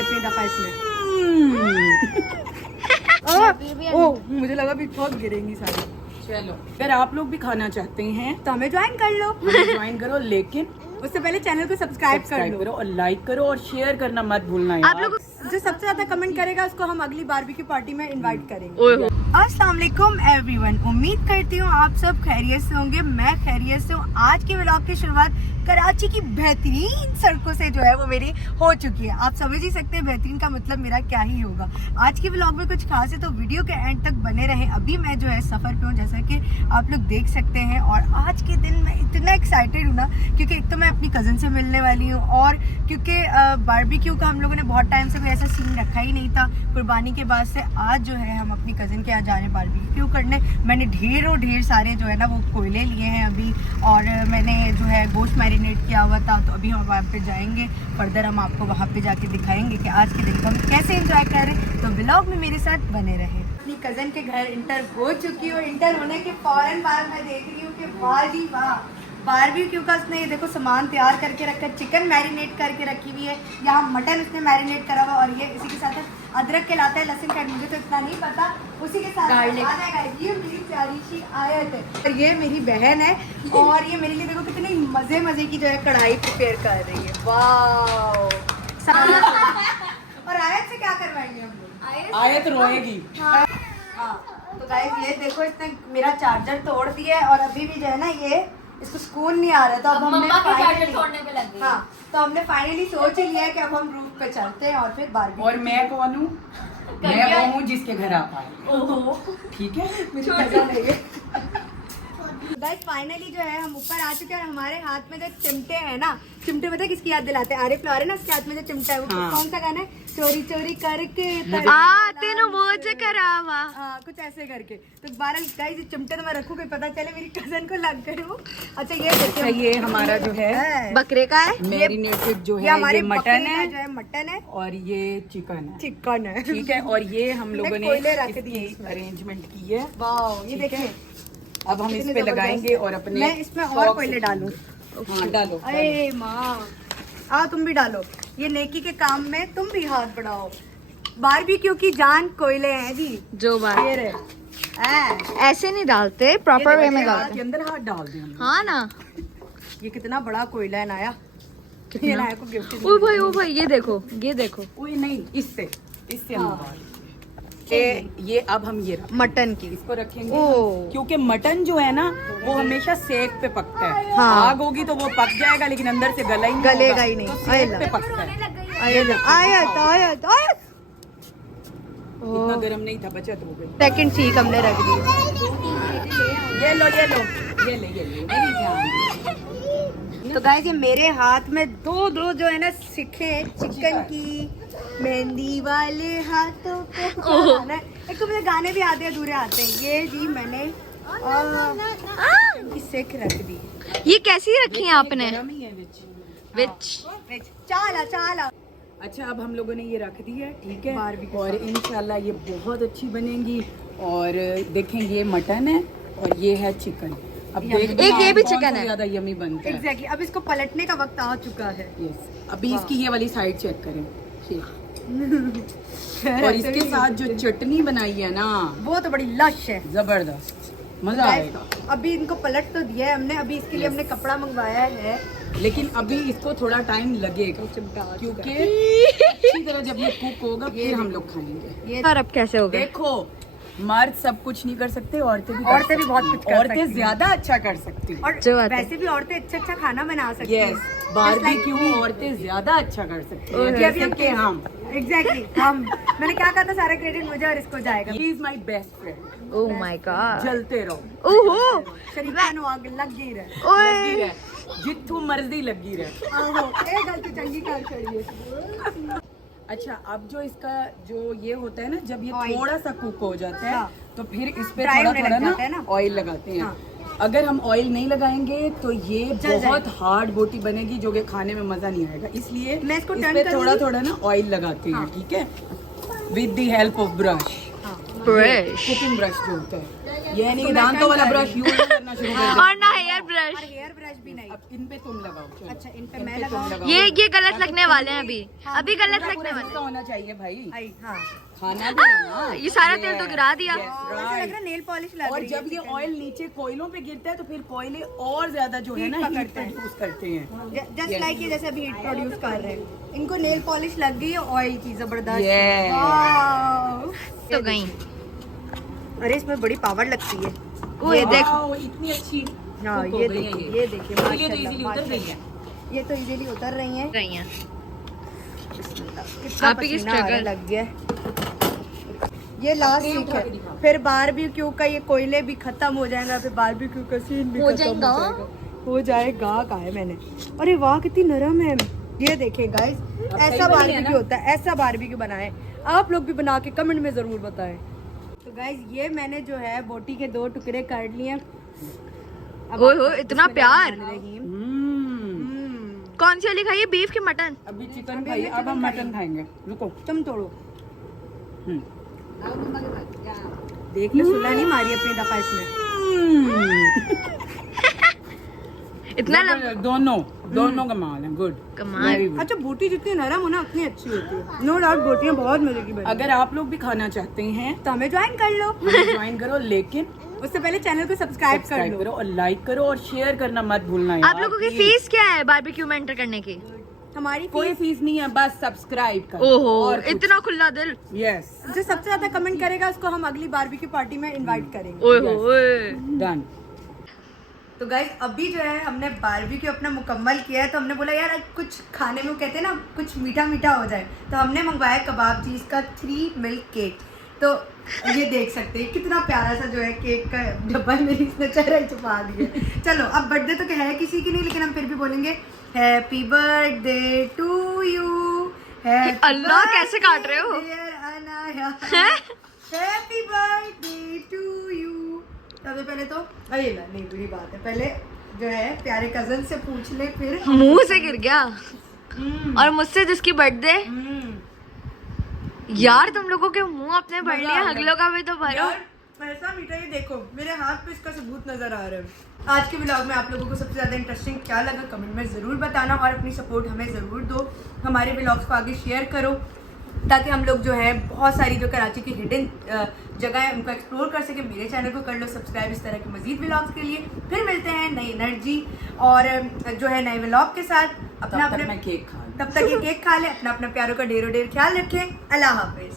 अपनी दफा इसमें। मुझे लगा भी बहुत गिरेंगी सारी। चलो, अगर आप लोग भी खाना चाहते हैं तो हमें ज्वाइन कर लो। ज्वाइन करो, लेकिन उससे पहले चैनल को सब्सक्राइब कर लो करो और लाइक करो और शेयर करना मत भूलना यार। आप लोग जो सबसे ज्यादा कमेंट करेगा उसको हम अगली बारबेक्यू पार्टी में इनवाइट करेंगे। अस्सलाम वालेकुम एवरीवन, उम्मीद करती हूँ आप सब खैरियत से होंगे। मैं खैरियत से हूँ। आज के व्लॉग की शुरुआत कराची की बेहतरीन सड़कों से जो है वो मेरी हो चुकी है। आप समझ ही सकते हैं बेहतरीन का मतलब मेरा क्या ही होगा। आज के व्लॉग में कुछ खास है तो वीडियो के एंड तक बने रहें। अभी मैं जो है सफ़र पे हूँ जैसा कि आप लोग देख सकते हैं, और आज के दिन मैं इतना एक्साइटेड हूँ ना, क्योंकि एक तो मैं अपनी कज़न से मिलने वाली हूँ, और क्योंकि बारबेक्यू का हम लोगों ने बहुत टाइम से कोई ऐसा सीन रखा ही नहीं था। कुर्बानी के बाद से आज जो है हम अपनी कज़न के यहाँ जा रहे हैं बारबेक्यू करने। मैंने ढेर सारे जो है ना वो कोयले लिए हैं अभी, और मैंने जो है गोश्त मैरिनेट किया हुआ था। तो अभी हम वहाँ पे जाएंगे, फर्दर हम आपको वहाँ पे जाके दिखाएंगे कि आज के दिन को हम कैसे एंजॉय कर रहे हैं। तो व्लॉग में मेरे साथ बने रहे। अपनी कज़न के घर इंटर हो चुकी हूँ। इंटर होने के फौरन बाद मैं देख रही हूँ कि वाह जी वाह, बारबेक्यू का उसने ये देखो सामान तैयार करके रखा है। चिकन मैरिनेट करके रखी हुई है, यहाँ मटन उसने मैरिनेट करा हुआ, और ये इसी के साथ अदरक के लाता है, लहसुन का, मुझे तो इतना नहीं पता। उसी के साथ ये मेरी प्यारी सी आयत है, और ये मेरी बहन है, और ये मेरे लिए देखो कितनी मजे की जो है कढ़ाई प्रिपेयर कर रही है। वाह। और आयत से क्या करवाएंगे हम लोग? आयत रोएगी। हाँ, तो गाइस ये देखो इसने मेरा चार्जर तोड़ दिया है, और अभी भी जो है ना ये इसको सुकून नहीं आ रहा था। अब हमने तो हमने फाइनली सोच ही लिया है कि अब हम रूफ पे चलते हैं और फिर बारबेक्यू। और मैं कौन हूँ? मैं वो हूँ जिसके घर आप आए। ठीक है, मुझे मजा नहीं है। गाइस फाइनली जो है हम ऊपर आ चुके हैं, और हमारे हाथ में जो चिमटे हैं ना, चिमटे पता है किसकी याद दिलाते हैं? आरिफ लॉरेन ना, उसके हाथ में जो चिमटा है वो कौन सा गाना है? चोरी चोरी करके तेनू बोझ करावा, कुछ ऐसे करके। तो बारह गाइस ये चिमटे तो मैं रखूँ, कोई पता चले मेरी कजन को लग गए वो। अच्छा ये देखिए, ये हमारा जो है बकरे का है, मैरिनेटेड जो है, ये मटन है, जो है मटन है, और ये चिकन है। ठीक है, और ये हम लोगों ने अरेंजमेंट की है। वाह, ये देखिए अब हम इस पे लगाएंगे और अपने मैं इसमें और कोयले डालूं। हाँ डालो। अरे माँ, आओ तुम भी डालो, ये नेकी के काम में तुम भी हाथ बढ़ाओ। बारबेक्यू की जान कोयले हैं जी। जो बात ऐसे नहीं डालते, प्रॉपर वे में डालते के अंदर हाथ डाल दे। हाँ ना, ये कितना बड़ा कोयला है नाया, ये नाया को गिफ्ट। ओ भाई ये देखो ओए नहीं, इससे ये अब हम ये मटन की इसको रखेंगे, क्योंकि मटन जो है ना वो हमेशा सेक पे पकता है। हाँ। आग होगी तो वो पक जाएगा, लेकिन अंदर से गलेगा ही नहीं। तो सेक पे पकता है। आयत इतना गर्म नहीं था, बचत हो गई। सेकंड सीख हमने रख दी। ये लो ये ले मेरी जान। तो गाइस ये मेरे हाथ में दो जो है ना सीखे चिकन की, मेहंदी वाले हाथों को गाना है। एक तो मुझे गाने भी आते हैं, अधूरे आते हैं। ये जी मैंने इनकी सेक रख दी। ये कैसी रखी है आपने? गरम ही है विच चाला। अच्छा, अब हम लोगों ने ये रख दी है, ठीक है, और इंशाल्लाह ये बहुत अच्छी बनेंगी। और देखें ये मटन है और ये है चिकन। अब एक ये भी चिकन है, ज्यादा यमी बनता है। एग्जैक्टली। अब इसको पलटने का वक्त आ चुका है। यस, अभी इसकी ये वाली साइड चेक करें। और इसके साथ जो चटनी बनाई है ना, वो तो बड़ी लश है, जबरदस्त, मजा आएगा। अभी इनको पलट तो दिया है हमने, अभी इसके लिए हमने कपड़ा मंगवाया है, लेकिन अभी इसको थोड़ा टाइम लगेगा, क्योंकि अच्छी तरह जब ये कुक होगा फिर हम लोग खाएंगे। ये और अब कैसे होगा? देखो, मर्द सब कुछ नहीं कर सकते, औरतें भी बहुत कुछ कर सकती हैं। औरतें ज्यादा अच्छा कर सकती हैं। और वैसे भी औरतें अच्छा खाना बना सकती हैं। यस, बारबेक्यू औरतें ज्यादा अच्छा कर सकती हैं, जैसे कि हम। एग्जैक्टली हम। मैंने क्या कहा था, सारा क्रेडिट मुझे और इसको जाएगा। He is my best friend. Oh my God, जलते रहो। ओहो शरीफा नु आग लगी रहे, लगी रहे, जितू मर्जी लगी रहे। आहो ए गलती चंगी कर छड़िए। अच्छा, अब जो इसका जो ये होता है ना, जब ये Oil. थोड़ा सा कुक हो जाता है, हाँ। तो फिर इस पे Dry थोड़ा होने लग जाता है ना ना। ऑयल लगाते हैं। हाँ। अगर हम ऑयल नहीं लगाएंगे तो ये जल बहुत हार्ड बोटी बनेगी, जो कि खाने में मजा नहीं आएगा। इसलिए मैं इसको इस turn पे करूंगी। थोड़ा ना ऑयल लगाते हैं। हाँ। ठीक है, with the help of brush, brush, cooking brush जो होता है। ये नहीं दांतों वाला ब्रश यूज करना शुरू कर और ना हेयर ब्रश। हेयर ब्रश भी नहीं। अब इन पे तुम लगाओ। चलो। अच्छा इन पे इन मैं पे तुम लगाऊं? लगाओ। ये गलत लगने वाले हैं अभी गलत लगने वाले ऐसा होना चाहिए भाई, आई हाँ खाना भी है ना। ये सारा तेल तो गिरा दिया। Yes, ऐसा लग right. रहा नेल पॉलिश लग और रही जब ये ऑयल नीचे कोयलों पे गिरता है तो फिर कोयले और ज्यादा जो है ना Heat हीट पकड़ते हैं। प्रोड्यूस करते हैं। जस्ट लाइक ये जैसे अभी हीट प्रोड्यूस कर रहे हैं। इनको नेल पॉलिश लग गई है ऑयल की जबरदस्त। Yes. वाव। तो गई। अरे इसमें बड़ी पावर लगती है। ये देख वाओ, इतनी अच्छी हाँ cook हो ये गई है देखिए ये देखिए ये तो इजीली उतर गई है। ये तो इजीली उतर रही हैं। रही हैं। कितना आप ही की पसीना आ रहा struggle। लग गया है। ये लास्ट ये सीख उठा है। के दिखाओ। फिर बारबेक्यू का ये कोयले भी खत्म हो जाएगा, फिर बारबेक्यू का सीन भी हो खत्म जाएगा। हो जाएगा। कहा है मैंने। अरे वाह कितनी नरम है। ये देखिए गाइस सही ऐसा बनी है बारबेक्यू ना? होता है, ऐसा बारबेक्यू बनाए। आप लोग भी बना के कमेंट में जरूर बताएं। तो गाइस ये मैंने जो है बोटी के 2 टुकड़े काट लिए। अब ओए हो इतना प्यार। कौन सी वाली खाइए, बीफ की मटन? अभी चिकन खाइए, अब हम मटन खाएंगे। रुको। तुम तोड़ो। हम्म। देख ले सुला नहीं मारी अपनी दफा इसने। इतना दोनों कमाल है। गुड, कमाल। Very good. अच्छा बोटी जितनी नरम हो ना उतनी अच्छी होती है। नो डाउट बोटियां बहुत मजे की बनी। अगर आप लोग भी खाना चाहते हैं तो हमें ज्वाइन कर लो। ज्वाइन करो, लेकिन उससे पहले चैनल को सब्सक्राइब कर सब्सक्राइब लो। करो और लाइक करो और शेयर करना मत भूलना यार। आप लोगों की फीस क्या है बारबेक्यू में एंटर करने की? हमारी कोई फीस नहीं है, बस सब्सक्राइब करो। ओहो और इतना खुला दिल। यस, जो सबसे ज्यादा कमेंट करेगा उसको हम अगली बारबेक्यू पार्टी में इनवाइट करेंगे। ओए होए। डन। तो गाइस अभी जो है हमने बारबेक्यू अपना मुकम्मल किया है, तो हमने बोला यार कुछ खाने में कहते हैं ना कुछ मीठा मीठा हो जाए, तो हमने मंगवाया कबाब चीज का 3 मिल्क केक। तो ये देख सकते हैं कितना प्यारा सा जो है केक का डब्बा मेरी इसने चेहरा ही छुपा दिया। चलो अब बर्थडे तो है किसी की नहीं, लेकिन हम फिर भी बोलेंगे हैप्पी बर्थडे टू यू। अल्लाह कैसे काट रहे हो? Happy birthday to you. सबसे पहले तो अरे नहीं बुरी बात है, पहले जो है प्यारे कजन से पूछ ले फिर। मुंह से गिर गया। और मुझसे जिसकी बर्थडे। यार तुम लोगों के मुंह अपने भर लिया, अगलों का भी तो भरो। यार ऐसा मीठा ये देखो मेरे हाथ पे इसका सबूत नजर आ रहा है। आज के व्लॉग में आप लोगों को सबसे ज्यादा इंटरेस्टिंग क्या लगा कमेंट में जरूर बताना, और अपनी सपोर्ट हमें जरूर दो। हमारे व्लॉग्स को आगे शेयर करो ताकि हम लोग जो है बहुत सारी जो कराची की हिडन जगह है उनको एक्सप्लोर कर सके। मेरे चैनल को कर लो सब्सक्राइब इस तरह के मजीद व्लॉग्स के लिए। फिर मिलते हैं नई एनर्जी और जो है नए व्लॉग के साथ। अपना तब तक मैं केक खा लूं। तब तक ये केक खा ले। अपना प्यारों का ढेरों ढेर ख्याल रखें। अल्लाह हाफिज।